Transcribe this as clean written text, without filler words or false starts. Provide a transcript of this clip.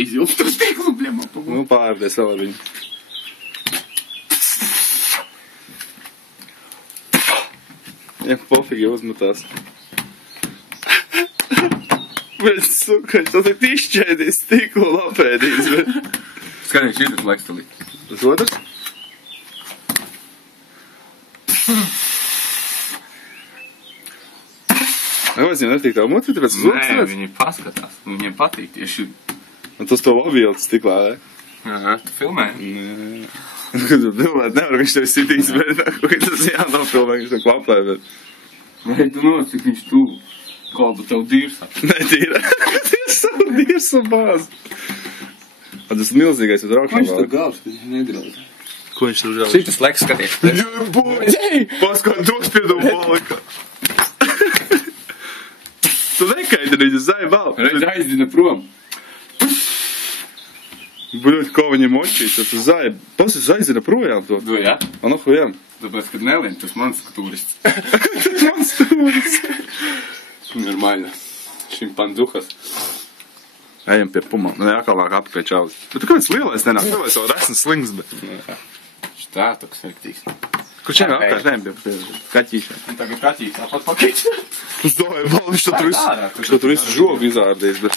Izjūst to stiklu, bļemā. Nu, pārdies vēl ar viņu. Ja, pofīgi uzmetās. Bet, sukaņ, tas ir izšķēdījis stiklu lapēdījis, bet... Skaties, šitas laiks tulīt. Tas otrs? Vai viņam netīk tā mutri, tāpēc uz otrs? Nē, viņi paskatās. Viņiem patīk tieši... Un tas to mobilu stiklā, ne? Aha, tu filmē? Nē. Kad tu filmēt nevar, viņš tev sitīs, bet tas jānofilmē, viņš tev klapē, bet... Vai tu nos, cik viņš tu... Kalbu tev dīrsā? Nē, tīra. Tieši savu dīrsu bāzi. A, tas milzīgais uz raukšā Viņš tur gāvs, viņš nedraud. Ko viņš tur žēl? Šitas laiks skaties. Paskat, dos piedomu palika. Tu nekaitini viņu zai vēl. Redz aizdina prom. Buļot, ko viņam očīt, tas zai. Pasis aizina projām to. Do, ja? A, nu, hujām. Tāpēc, kad nelien, tas mans turists. Mans turists. Normально. Šimpanduhas. Ejam pie pumām. Man jākalāk atpie čalis. Bet tu kāds lielais nenāk? Lielais jau resns slings, bet... Šitā, toks vērtīgs. Kurš jau apkārt ejam pie kaķīšiem? Un tagad kaķīgs tāpat pakeičs. Tu stāvi, vēl viņš to tur visu žogu izārdījis, bet...